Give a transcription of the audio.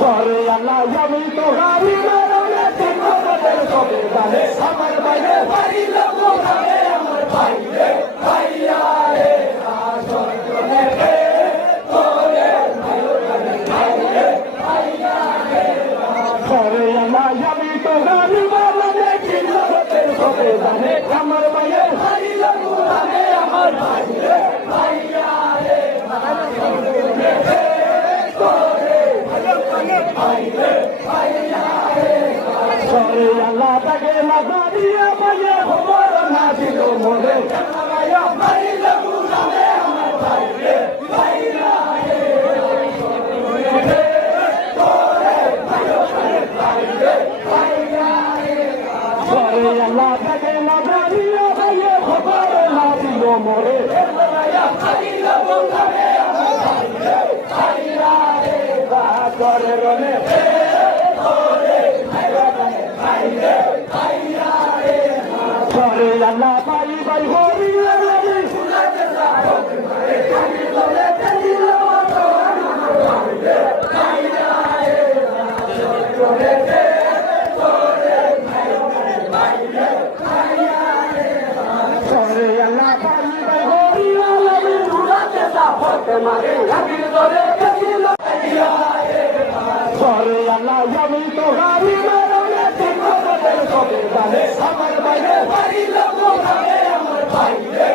করে আল্লাহ আমি তো গাড়ি মেরনে তিন বছরের সবে জানে আমার বাইরে বাড়ি লোক খাবে আমার ভাইরে ভাইয়া রে আসনে রে তোরে ভাইরে ভাইয়া রে করে আল্লাহ আমি তো গাড়ি মেরনে তিন বছরের সবে জানে আমার বাইরে বাড়ি লোক খাবে আমার ভাইরে ভাইয়া রে সরে আল্লাহ তাকে লাগারিয়া পায়ে খবর না দিল মরে ভাইয়া ভাই লাগু যাবে আমার ভাইরে ভাইরা রে তোরে ভাইরে ভাইরা রে সরে আল্লাহ তাকে লাগারিয়া পায়ে খবর না দিল মরে ভাইয়া ভাই লাগু যাবে আমার ভাইরে ভাইরা রে করে রনে করে আল্লাহ ভাই ভাই হরি হরি সুলাতে যাও কানি বলে দিল করে আল্লাহ ভাই ভাই হরি হরি সুলাতে যাও মারে কানি বলে দিল করে আল্লাহ আমি তো গাড়ি মেরনে তিন বছরের সবে জানে আমার বাইরে বাড়ি লোক খাবে আমার ভাইরে